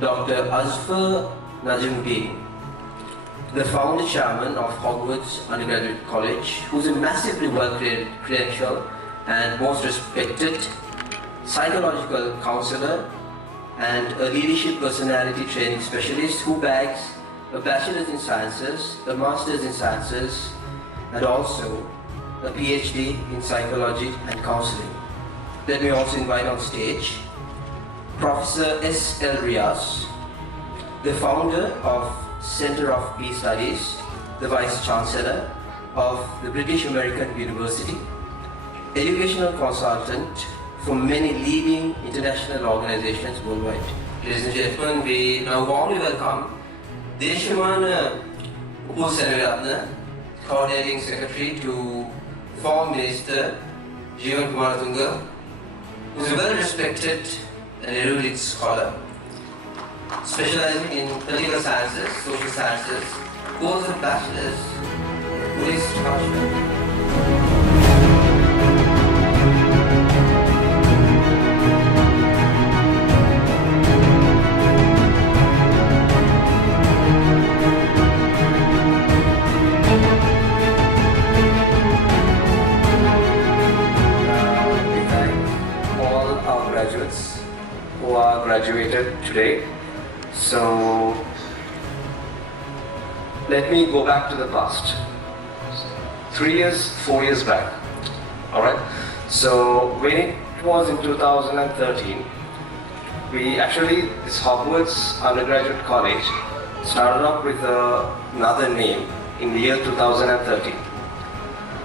Dr. Azfar Najuddin, the founder chairman of Hogwarts Undergraduate College, who's a massively well-credentialed and most respected psychological counselor and a leadership personality training specialist who bags a bachelor's in sciences, a master's in sciences, and also a PhD in psychology and counseling. Let me also invite on stage Professor S.L. Riaz, the founder of Center of Peace Studies, the Vice Chancellor of the British American University, educational consultant for many leading international organizations worldwide. Ladies and gentlemen, we now warmly welcome Deshamana Upo-Senaratna, Coordinating Secretary to Former Minister Jeevan Kumaratunga, who is a well-respected and erudite scholar, specializing in political sciences, social sciences, holds a bachelor's in Buddhist culture. Who are graduated today. So let me go back to the past. 3 years, 4 years back. Alright. So when it was in 2013, this Hogwarts Undergraduate College started off with another name in the year 2013.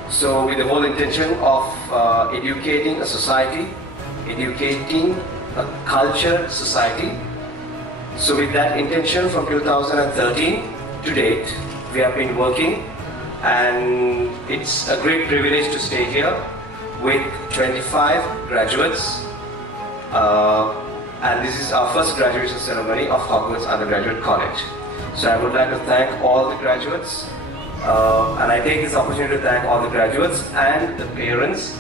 So with the whole intention of educating a society, educating a cultured society. So with that intention from 2013 to date, we have been working, and it's a great privilege to stay here with 25 graduates, and this is our first graduation ceremony of Hogwarts Undergraduate College. So I would like to thank all the graduates, and I take this opportunity to thank all the graduates and the parents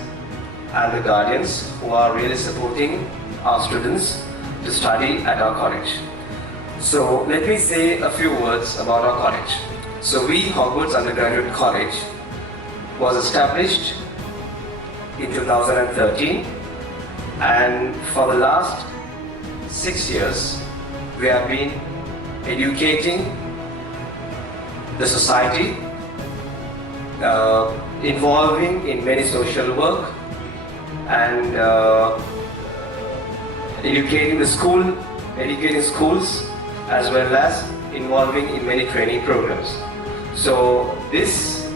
and the guardians who are really supporting our students to study at our college. So let me say a few words about our college. So we, Hogwarts Undergraduate College, was established in 2013, and for the last 6 years we have been educating the society, involving in many social work, and educating schools, as well as involving in many training programs. So this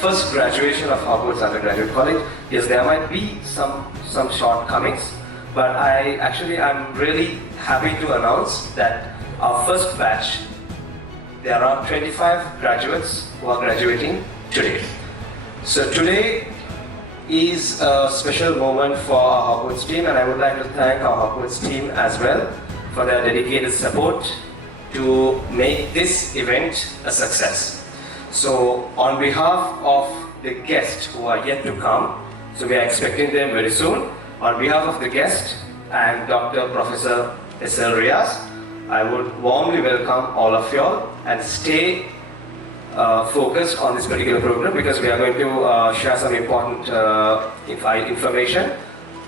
first graduation of Hogwarts Undergraduate College, yes, there might be some shortcomings, but I'm really happy to announce that our first batch, there are 25 graduates who are graduating today. So today is a special moment for our Hogwarts team, and I would like to thank our Hogwarts team as well for their dedicated support to make this event a success. So on behalf of the guests who are yet to come, so we are expecting them very soon, on behalf of the guest and Dr. Professor S.L. Riaz, I would warmly welcome all of you all, and stay focused on this particular program, because we are going to share some important information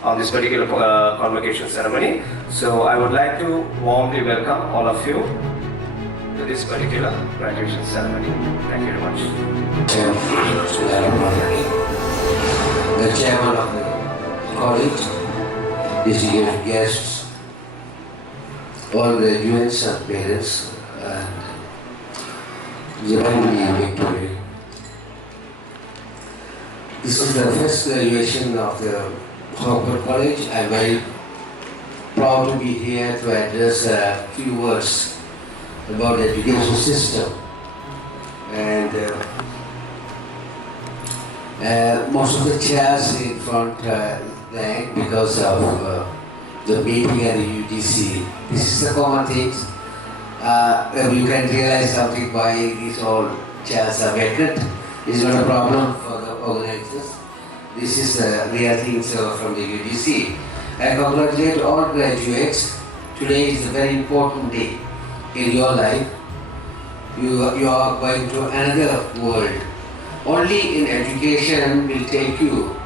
on this particular convocation ceremony. So I would like to warmly welcome all of you to this particular graduation ceremony. Thank you very much. The chairman of the college, distinguished guests, all graduates and parents, and it's a very big today. This is the first graduation of the Hogwarts College. I am very proud to be here to address a few words about the education system. And most of the chairs in front blank because of the meeting at the UGC. This is the common thing. You can realize something why these all chairs are vacant. It's not a problem for the organizers. This is the real thing from the UGC. I congratulate all graduates today is a very important day in your life. You are going to another world. Only in education will take you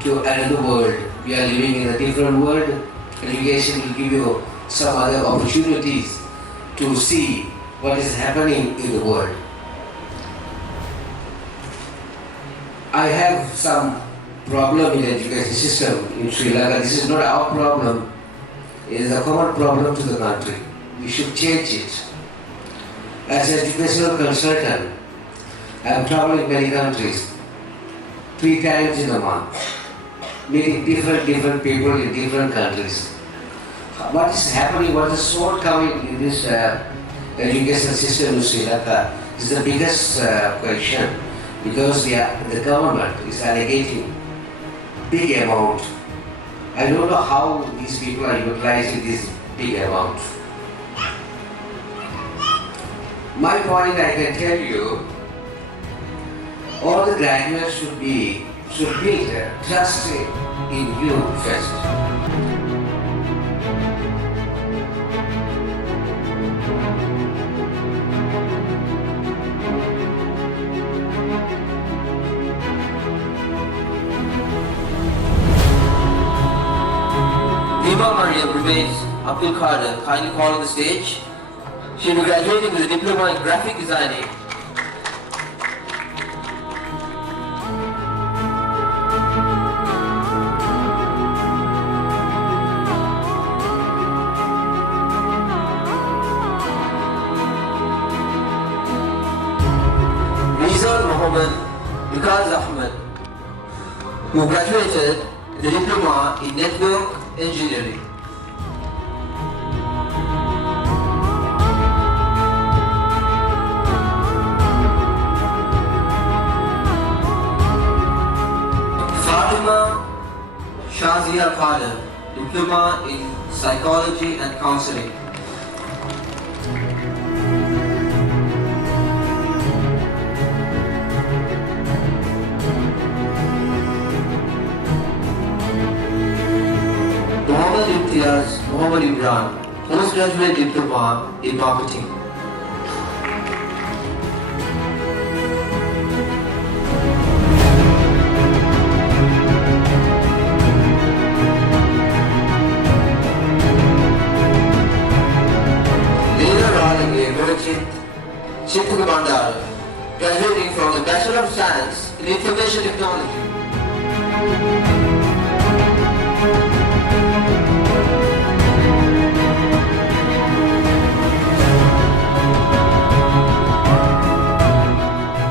to another world. We are living in a different world. Education will give you some other opportunities to see what is happening in the world. I have some problem in the education system in Sri Lanka. This is not our problem. It is a common problem to the country. We should change it. As an educational consultant, I am traveling many countries 3 times in a month, meeting different people in different countries. What is happening, what is shortcoming in this education system in Sri Lanka is the biggest question, because the government is allocating big amount. I don't know how these people are utilizing this big amount. My point, I can tell you, all the graduates should build trust in you first. Dima Mariam remains Abdul Qadir, kindly call on the stage. She will be graduating with a diploma in graphic designing. Rizal Muhammad Vikas Ahmed, who graduated with a diploma in network engineering. Fatima Shazia Khader, diploma in psychology and counseling. Muhammad Imtiaz Muhammad Imran, postgraduate diploma in marketing. Chitthu Bandar, graduating from the Bachelor of Science in Information Technology.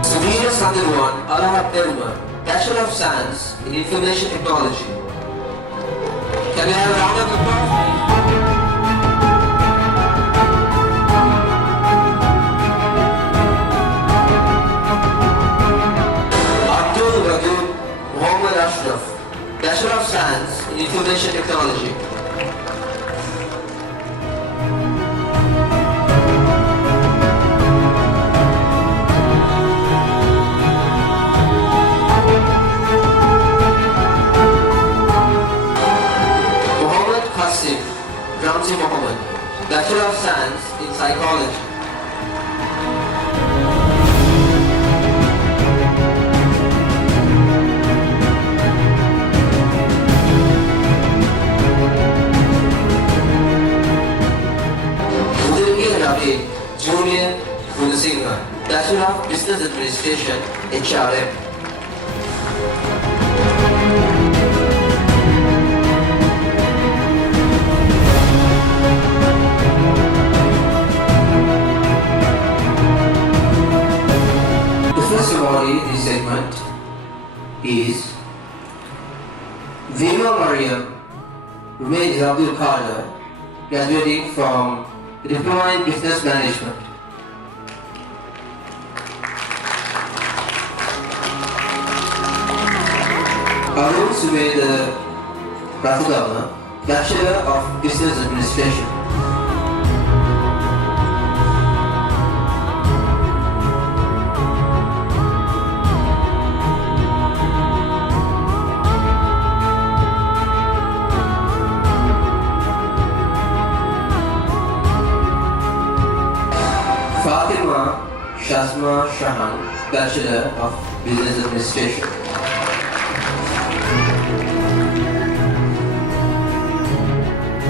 Sudhir Sandirwan Alahat Perumal, Bachelor of Science in Information Technology. Can we have a round of applause, please? Bachelor of Science in Information Technology. Muhammad Qasim Ramzi Muhammad, Bachelor of Science in Psychology. Junior Singha, Bachelor of Business Administration, HRM. The first awardee in this segment is Vima Mariam Rumesh Abdul Qadir, graduating from Diploma in Business Management. Arun Suveda Rathugama, Bachelor of Business Administration. Shazma Shahan, Bachelor of Business Administration.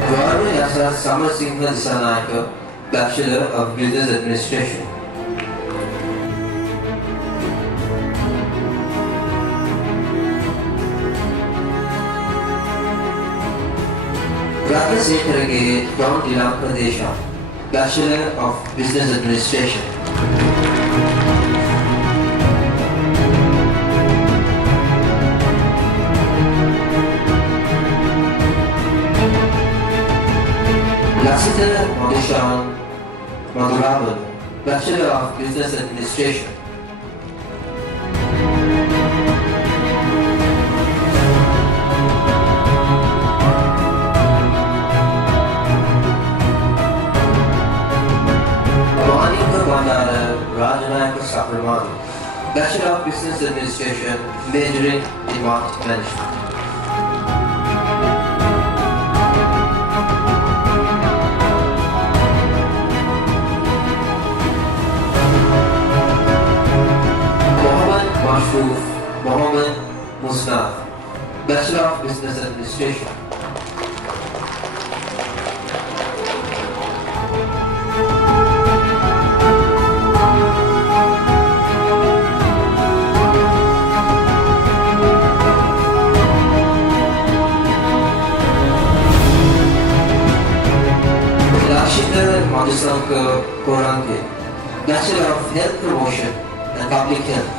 Gaurav Yasa Samar Singh Disanayaka, Bachelor of Business Administration. Rathasekharage Don Lanka Desha, Bachelor of Business Administration. Lasita Madhushan Madhuraman, Bachelor of Business Administration. Rajanayaka Sapramani, Bachelor of Business Administration, majoring in Marketing Management. Mohammed Mashroof Mohammed Musnad, Bachelor of Business Administration. Madhusanka Koranke, Bachelor of Health Promotion and Public Health.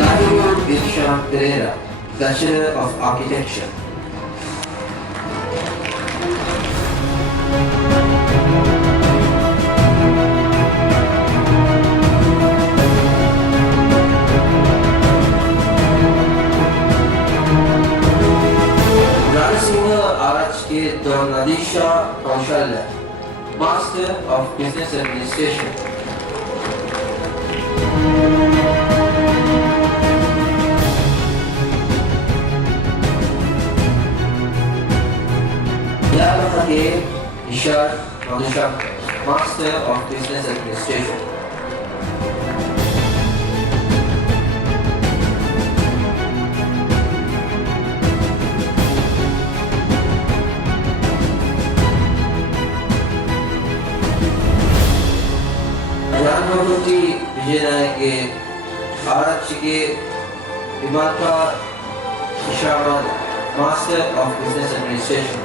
Lahiru Dilshan Pereira, Bachelor of Architecture. Don Nadisha Kaushalya, Master of Business Administration. Yalakake Ishar Madhushankar, Master of Business Administration. Janmurti Vijayanake, Arachike Vimaka Ishaman, Master of Business Administration.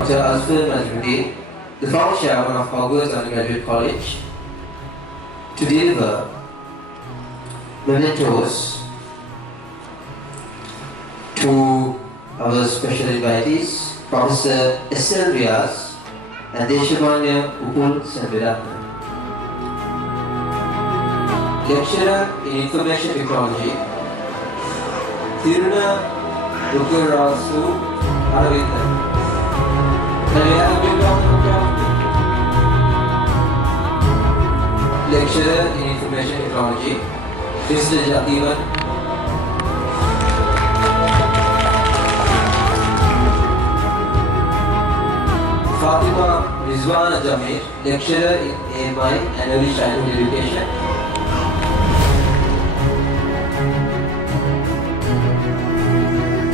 Dr. Azfar Majmudi, the former chairman of Hogwarts Undergraduate College, to deliver mementos to our special invitees, Professor S.L. Riaz and Deshamanya Upul Senviratna. Lecturer in Information Technology, Thiruna Dukurasu Aravindan. Lecturer in Information Technology, Mr. Jativan. Fatima Rizwan Jamir, Lecturer in AMI and Early Childhood Education.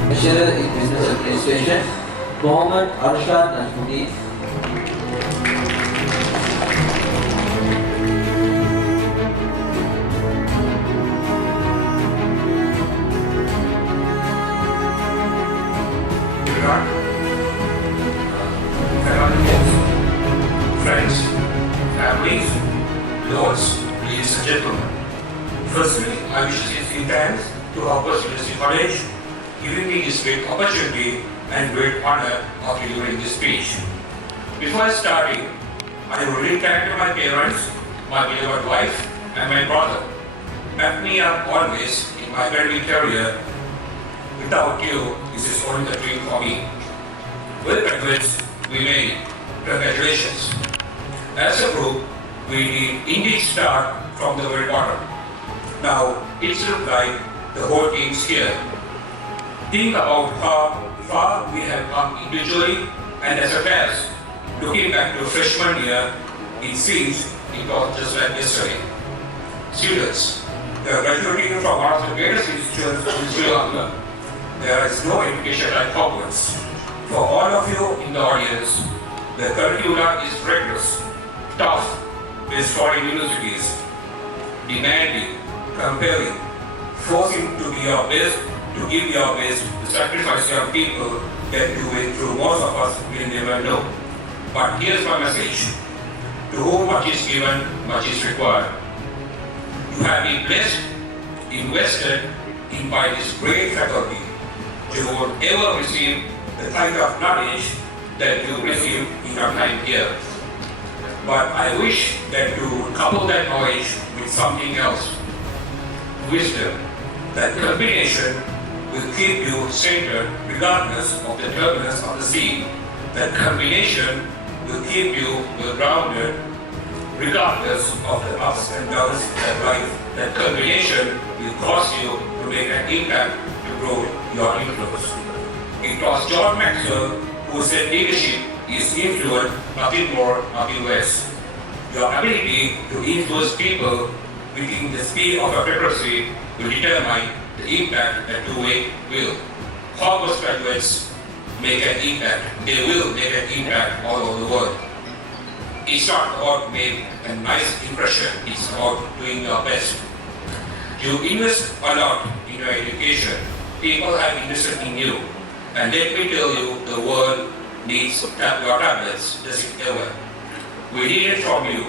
Lecturer in Business Administration, Mohammed Arshad Najmudi. Friends, families, lords, ladies and gentlemen. Firstly, I wish to say thanks to Hogwarts University College, giving me this great opportunity and great honor of delivering this speech. Before starting, I would really thank my parents, my beloved wife, and my brother. Back me up always in in my academic career. Without you, this is only a dream for me. Well, graduates, we made it. Congratulations. As a group, we did indeed start from the very bottom. Now, it's looked like the whole team's here. Think about how far we have come individually and as a class. Looking back to freshman year, it seems it was just like yesterday. Students, you are graduating from one of the greatest institutions in Sri Lanka. There is no education like Hogwarts. For all of you in the audience, the curricula is rigorous, tough, based foreign universities, demanding, compelling, forcing to be your best, to give your best, to sacrifice your people that you went through most of us will never know. But here's my message. To whom much is given, much is required. You have been blessed, invested in by this great faculty. You won't ever receive the kind of knowledge that you receive in your time here. But I wish that you would couple that knowledge with something else. Wisdom. That combination will keep you centered regardless of the turbulence of the sea. That combination will keep you well-grounded regardless of the ups and downs of life. That combination will cause you to make an impact to grow your influence. It was John Maxwell who said leadership is influence, nothing more, nothing less. Your ability to influence people within the speed of your democracy will determine the impact that you will. Hogwarts graduates make an impact. They will make an impact all over the world. It's not about making a nice impression, it's about doing your best. You invest a lot in your education. People have invested in you. And let me tell you, the world needs your tablets, does it ever? We need it from you,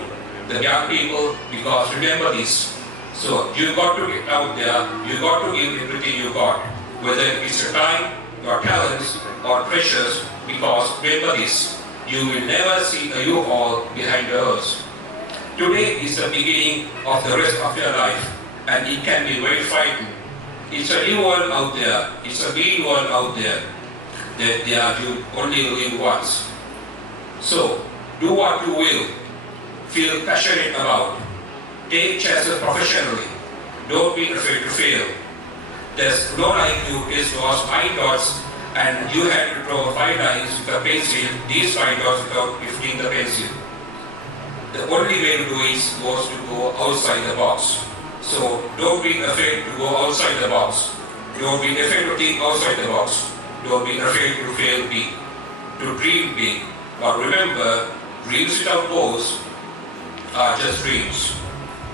the young people, because remember this. So you got to get out there, you got to give everything you got, whether it's your time, your talents, or treasures, because remember this, you will never see a U-Haul behind yours. Today is the beginning of the rest of your life, and it can be very frightening. It's a new world out there, it's a big world out there, that you only live once. So, do what you will, feel passionate about, take chances professionally, don't be afraid to fail. There's no like you is was 5 dots and you had to draw 5 lines with a pencil, these 5 dots without lifting the pencil. The only way to do it was to go outside the box. So don't be afraid to go outside the box. Don't be afraid to think outside the box. Don't be afraid to fail big, to dream big. But remember, dreams without goals are just dreams,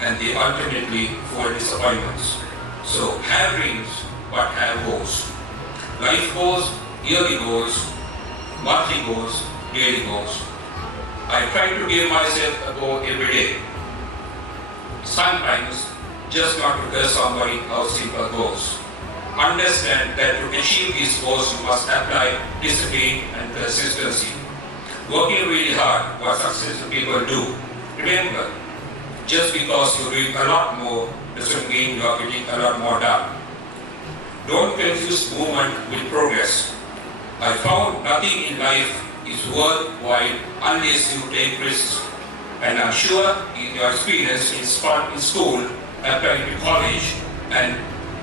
and they ultimately full disappointments. So have dreams, but have goals. Life goals, yearly goals, monthly goals, daily goals. I try to give myself a goal every day. Sometimes, just not to tell somebody how simple goals. Understand that to achieve these goals, you must apply discipline and consistency. Working really hard, what successful people do. Remember, just because you're doing a lot more doesn't mean you are getting a lot more done. Don't confuse movement with progress. I found nothing in life is worthwhile unless you take risks. And I'm sure in your experience in school, applying to college, and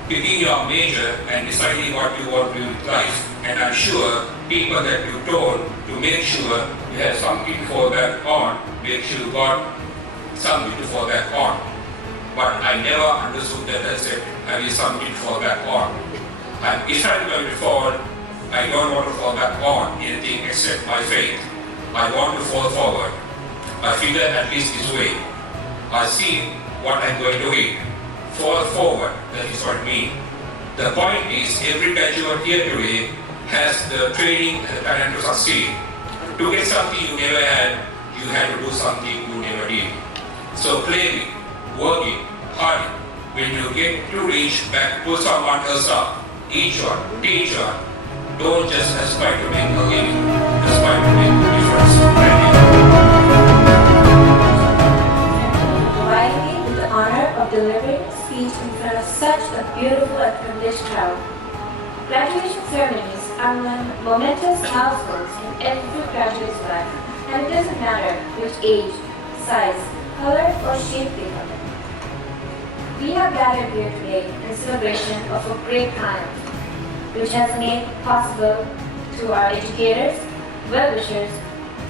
picking your major and deciding what you want to do with life. And I'm sure people that you told to make sure you have something to fall back on, make sure you got something to fall back on. But I never understood that I said, having something to fall back on. And if I'm going to fall, I don't want to fall back on anything except my faith. I want to fall forward. I figure at least this way. I see what I'm going to eat. Fall forward, that is what I mean. The point is, every graduate here today has the training and the talent to succeed. To get something you never had, you had to do something you never did. So play it, work it, hard it. When you get to reach back, pull someone else up. Each one, teach one. Don't just aspire to make a living, aspire to make a difference. Provide me with the honor of delivering a speech in front of such a beautiful and privileged crowd. Graduation ceremonies are momentous milestones in every graduate's life, and it doesn't matter which age, size, color, or shape they come in. We have gathered here today in celebration of a great triumph, which has made possible to our educators, well-wishers,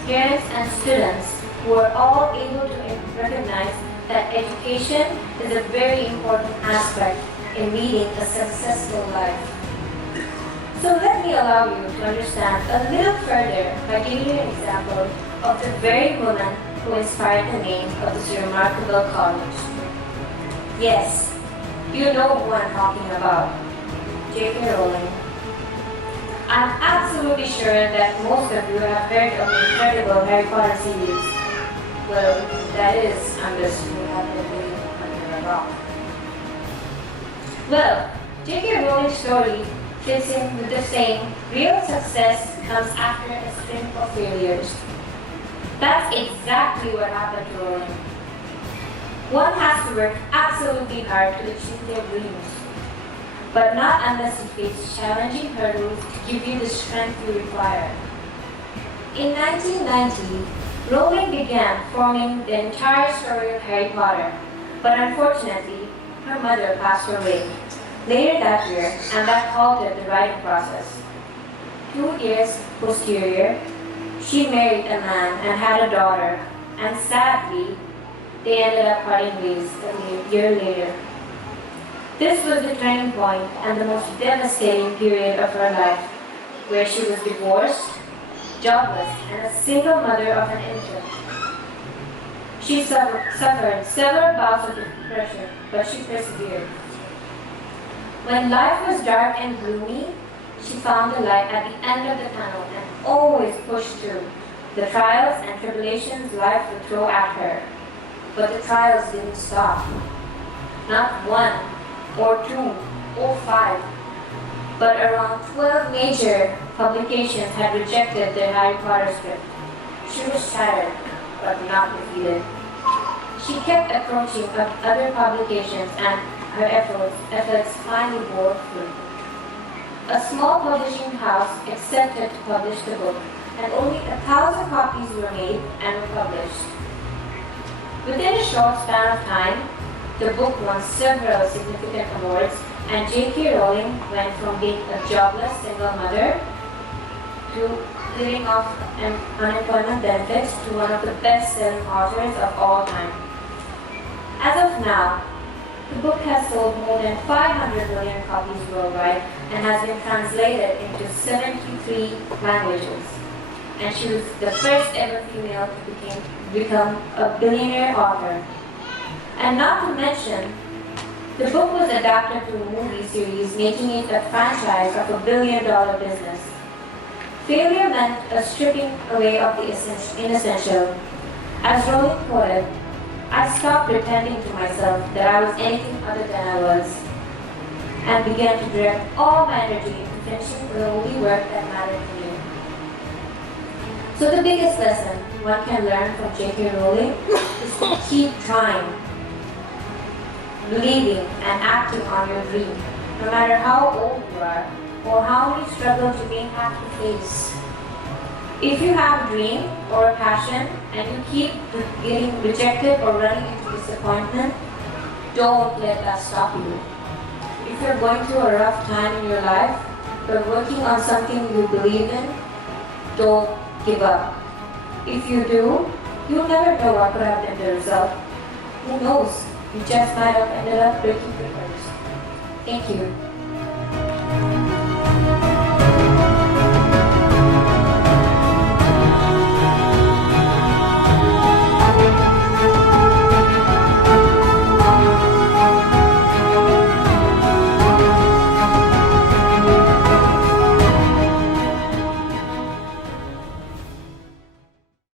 parents, and students who are all able to recognize that education is a very important aspect in leading a successful life. So let me allow you to understand a little further by giving you an example of the very woman who inspired the name of this remarkable college. Yes, you know who I'm talking about, J.K. Rowling. I'm absolutely sure that most of you have heard of the incredible Harry Potter series. Well, that is, unless you have been living under a rock. Well, J.K. Rowling's story fits in with the saying, real success comes after a string of failures. That's exactly what happened to Rowling. One has to work absolutely hard to achieve their dreams, but not unless you face challenging hurdles to give you the strength you require. In 1990, Rowling began forming the entire story of Harry Potter, but unfortunately, her mother passed away later that year, and that halted the writing process. 2 years posterior, she married a man and had a daughter, and sadly, they ended up parting ways a year later. This was the turning point and the most devastating period of her life, where she was divorced, jobless, and a single mother of an infant. She suffered several bouts of depression, but she persevered. When life was dark and gloomy, she found the light at the end of the tunnel and always pushed through the trials and tribulations life would throw at her. But the trials didn't stop. Not 1 or 2 or 5, but around 12 major publications had rejected the Harry Potter script. She was shattered, but not defeated. She kept approaching other publications, and her efforts finally bore fruit. A small publishing house accepted to publish the book, and only 1,000 copies were made and were published. Within a short span of time, the book won several significant awards, and J.K. Rowling went from being a jobless single mother to living off unemployment benefits to one of the best-selling authors of all time. As of now, the book has sold more than 500 million copies worldwide and has been translated into 73 languages. And she was the first ever female to become a billionaire author. And not to mention, the book was adapted to a movie series, making it a franchise of $1 billion business. Failure meant a stripping away of the inessential. As Rowling put it, I stopped pretending to myself that I was anything other than I was, and began to direct all my energy into finishing the only work that mattered to me. So the biggest lesson one can learn from J.K. Rowling is to keep trying, believing and acting on your dream, no matter how old you are or how many struggles you may have to face. If you have a dream or a passion and you keep getting rejected or running into disappointment, don't let that stop you. If you're going through a rough time in your life, but working on something you believe in, don't give up. If you do, you'll never know what could have been the result. Who knows? You just might have ended up breaking records. Thank you.